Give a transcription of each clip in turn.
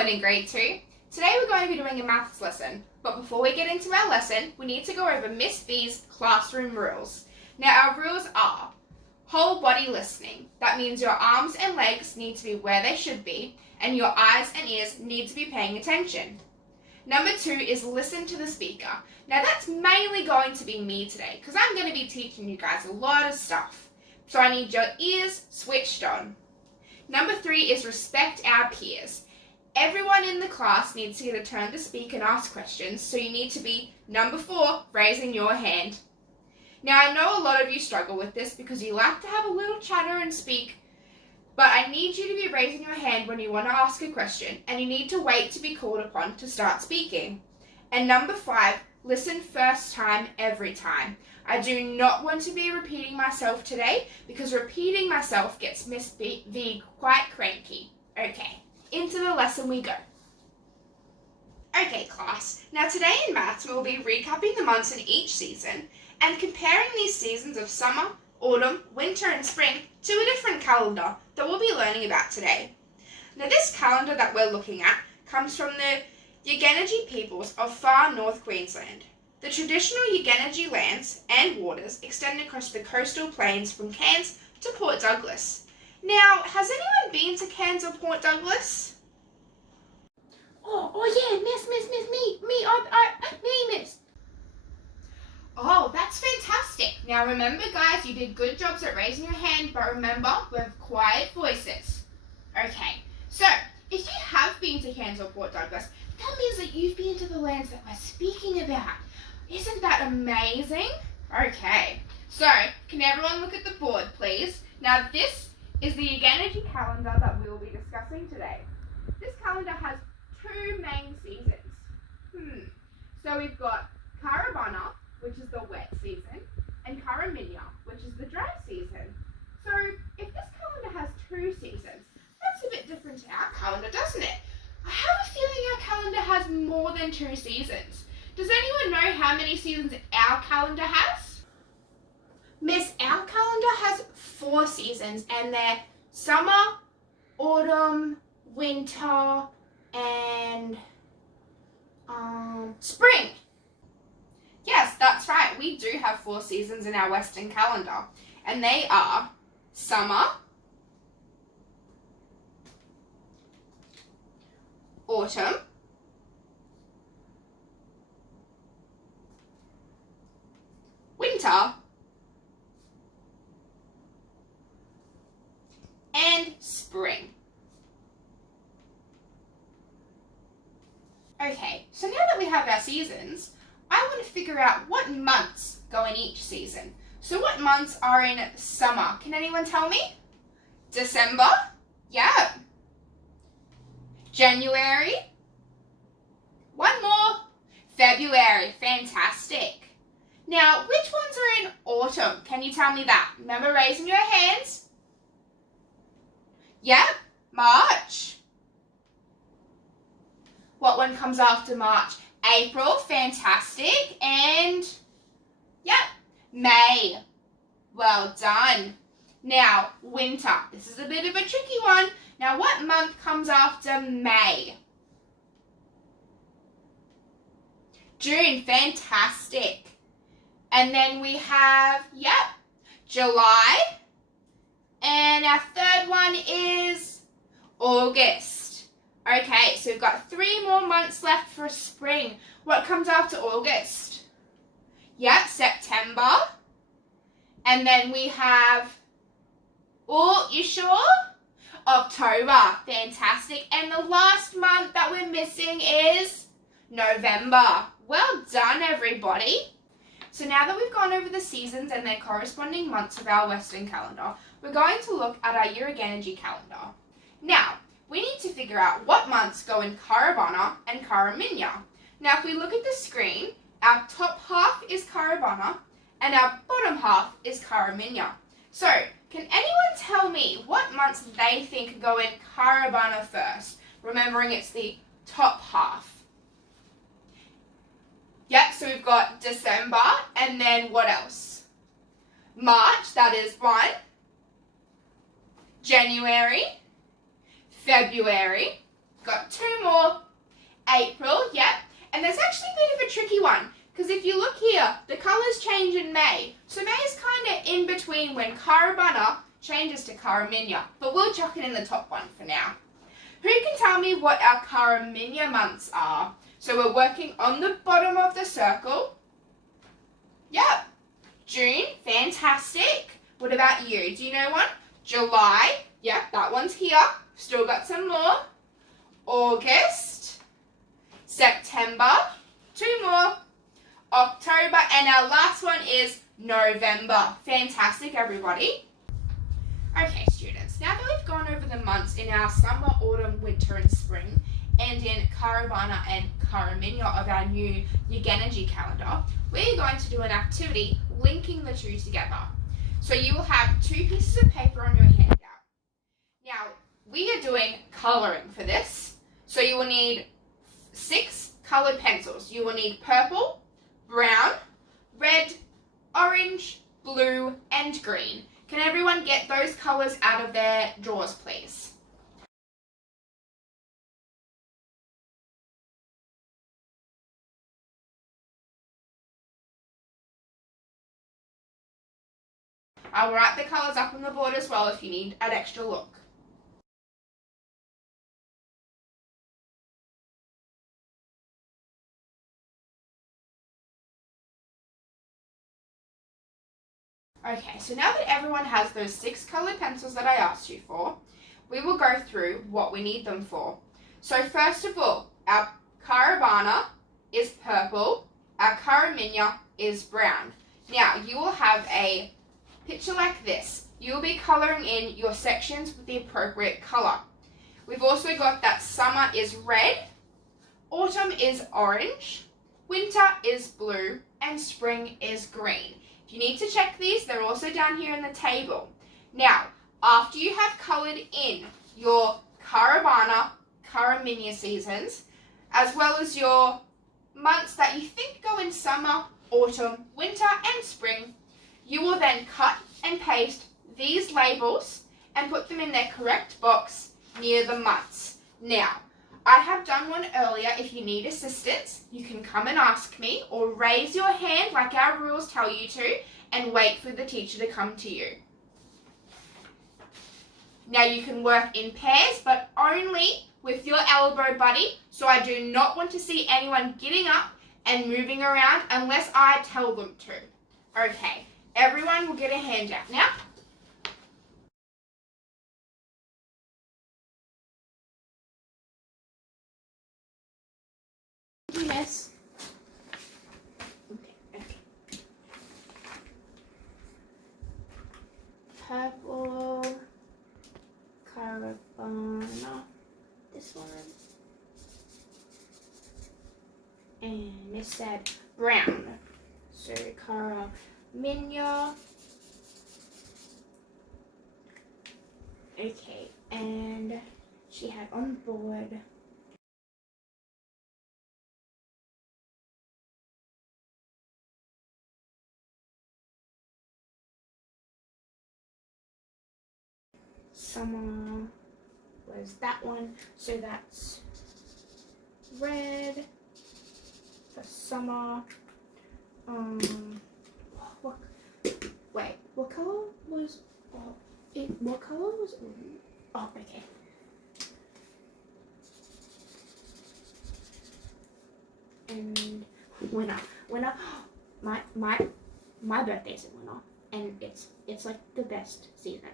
morning, grade 2. Today we're going to be doing a maths lesson, but before we get into our lesson, we need to go over Miss V's classroom rules. Now our rules are whole body listening. That means your arms and legs need to be where they should be, and your eyes and ears need to be paying attention. Number 2 is listen to the speaker. Now that's mainly going to be me today, because I'm going to be teaching you guys a lot of stuff. So I need your ears switched on. Number 3 is respect our peers. Everyone in the class needs to get a turn to speak and ask questions, so you need to be number 4, raising your hand. Now I know a lot of you struggle with this because you like to have a little chatter and speak, but I need you to be raising your hand when you want to ask a question, and you need to wait to be called upon to start speaking. And number 5, listen first time every time. I do not want to be repeating myself today because repeating myself gets Miss V quite cranky. Okay, into the lesson we go. Okay class, now today in maths we will be recapping the months in each season and comparing these seasons of summer, autumn, winter and spring to a different calendar that we'll be learning about today. Now this calendar that we're looking at comes from the Yirrganydji peoples of far north Queensland. The traditional Yirrganydji lands and waters extend across the coastal plains from Cairns to Port Douglas. Now, has anyone been to Cairns or Port Douglas? Oh yeah, me, miss. Oh, that's fantastic. Now remember guys, you did good jobs at raising your hand, but remember, we have quiet voices. Okay, so if you have been to Cairns or Port Douglas, that means that you've been to the lands that we're speaking about. Isn't that amazing? Okay, so can everyone look at the board, please? Now this is the Yirrganydji calendar that we will be discussing today. This calendar has 2 main seasons. So we've got Carabana, which is the wet season, and Karaminya, which is the dry season. So if this calendar has 2 seasons, that's a bit different to our calendar, doesn't it? I have a feeling our calendar has more than 2 seasons. Does anyone know how many seasons our calendar has? Miss, our calendar has 4 seasons, and they're summer, autumn, winter, and spring. Yes, that's right. We do have 4 seasons in our Western calendar, and they are summer, autumn, winter, and spring. Okay, so now that we have our seasons, I want to figure out what months go in each season. So what months are in summer? Can anyone tell me? December? Yeah. January? One more. February. Fantastic. Now, which ones are in autumn? Can you tell me that? Remember raising your hands? Yep. March. What one comes after March? April, fantastic, and yep, May. Well done. Now, winter. This is a bit of a tricky one. Now, what month comes after May? June, fantastic. And then we have, yep, July. And our third one is August. Okay, so we've got 3 more months left for spring. What comes after August? Yep, September. And then we have, oh, you sure? October. Fantastic. And the last month that we're missing is November. Well done, everybody. So now that we've gone over the seasons and their corresponding months of our Western calendar, we're going to look at our Yirrganydji calendar. Now, we need to figure out what months go in Carabana and Karaminya. Now, if we look at the screen, our top half is Carabana and our bottom half is Karaminya. So, can anyone tell me what months they think go in Carabana first? Remembering it's the top half. Yep, so we've got December, and then what else? March, that is 1. January, February, got 2 more. April, yep. And there's actually a bit of a tricky one, because if you look here, the colours change in May. So May is kind of in between when Carabana changes to Caraminya, but we'll chuck it in the top one for now. Who can tell me what our Caraminya months are? So we're working on the bottom of the circle. Yep. June, fantastic. What about you? Do you know one? July, yep, that one's here. Still got some more. August, September, 2 more. October, and our last one is November. Fantastic, everybody. Okay, students, now that we've gone over the months in our summer, autumn, winter, and spring, and in Carabana and Caraminya of our new Yirrganydji calendar, we're going to do an activity linking the two together. So you will have 2 pieces of paper on your handout. Now, we are doing colouring for this, so you will need 6 coloured pencils. You will need purple, brown, red, orange, blue, and green. Can everyone get those colours out of their drawers, please? I'll write the colours up on the board as well if you need an extra look. Okay, so now that everyone has those 6 coloured pencils that I asked you for, we will go through what we need them for. So first of all, our Carabana is purple, our Caraminya is brown. Now, you will have a picture like this. You will be colouring in your sections with the appropriate colour. We've also got that summer is red, autumn is orange, winter is blue, and spring is green. If you need to check these, they're also down here in the table. Now, after you have coloured in your Carabana, Caraminya seasons, as well as your months that you think go in summer, autumn, winter, and spring, you will then cut and paste these labels and put them in their correct box near the months. Now, I have done one earlier. If you need assistance, you can come and ask me or raise your hand like our rules tell you to and wait for the teacher to come to you. Now you can work in pairs, but only with your elbow buddy, so I do not want to see anyone getting up and moving around unless I tell them to. Okay, everyone will get a handout now. Miss. Okay. Purple, Carabana, this one, and it said brown, so Caraminya. Okay, and she had on board summer was that one, so that's red for summer. What, wait, what color was, what color was, oh, okay. And winter, my birthday's in winter, and it's like the best season.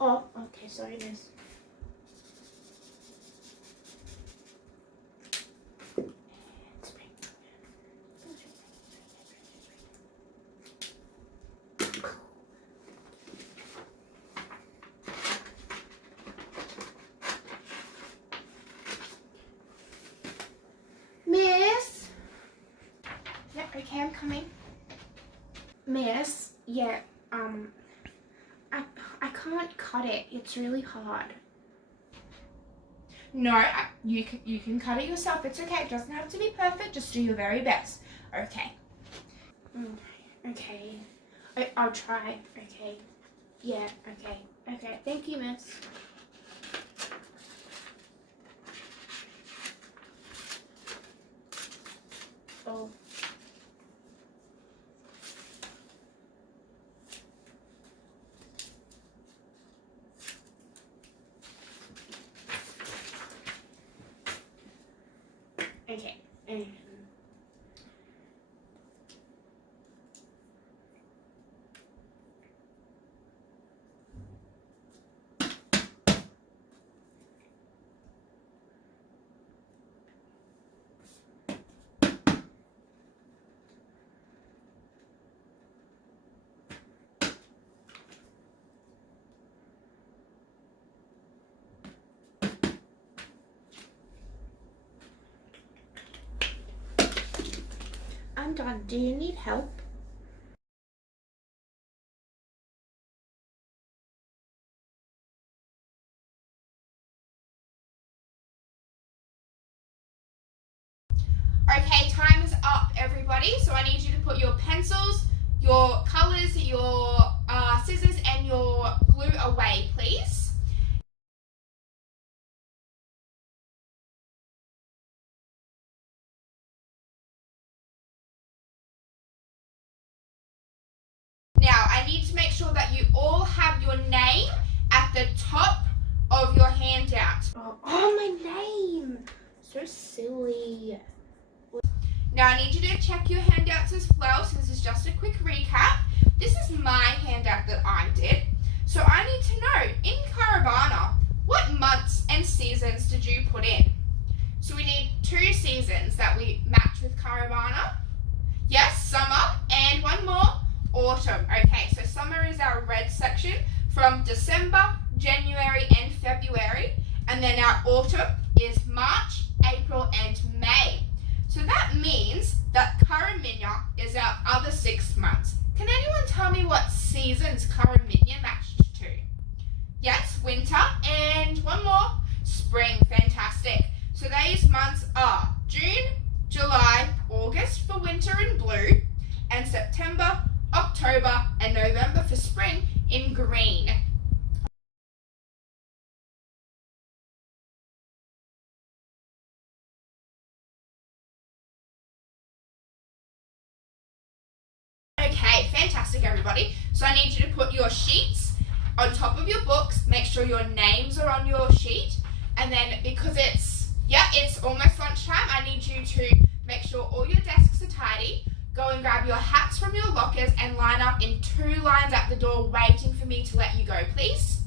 Oh, okay, sorry, miss. Miss? Yeah, okay, I'm coming. Miss? Yeah, I can't cut it. It's really hard. No, you can cut it yourself. It's okay. It doesn't have to be perfect. Just do your very best. Okay. Okay. I'll try. Okay. Yeah, okay. Okay. Thank you, miss. Okay. I'm done. Do you need help? Okay, time is up, everybody. So I need you to put your pencils, your colours, your scissors and your glue away, please. Now, I need to make sure that you all have your name at the top of your handout. Oh, my name. So silly. Now, I need you to check your handouts as well, so this is just a quick recap. This is my handout that I did. So I need to know, in Caravana, what months and seasons did you put in? So we need 2 seasons that we match with Caravana. Yes, summer, and one more, autumn. Okay, so summer is our red section from December, January, and February. And then our autumn is March, April, and May. So that means that Karaminya is our other 6 months. Can anyone tell me what seasons Karaminya matched to? Yes, winter, and one more, spring. Fantastic. So these months are June, July, August for winter in blue, and September, October, and November for spring in green. Okay, fantastic, everybody. So I need you to put your sheets on top of your books. Make sure your names are on your sheet. And then because it's almost lunchtime, I need you to make sure all your desks are tidy. Go and grab your hats from your lockers and line up in 2 lines at the door waiting for me to let you go, please.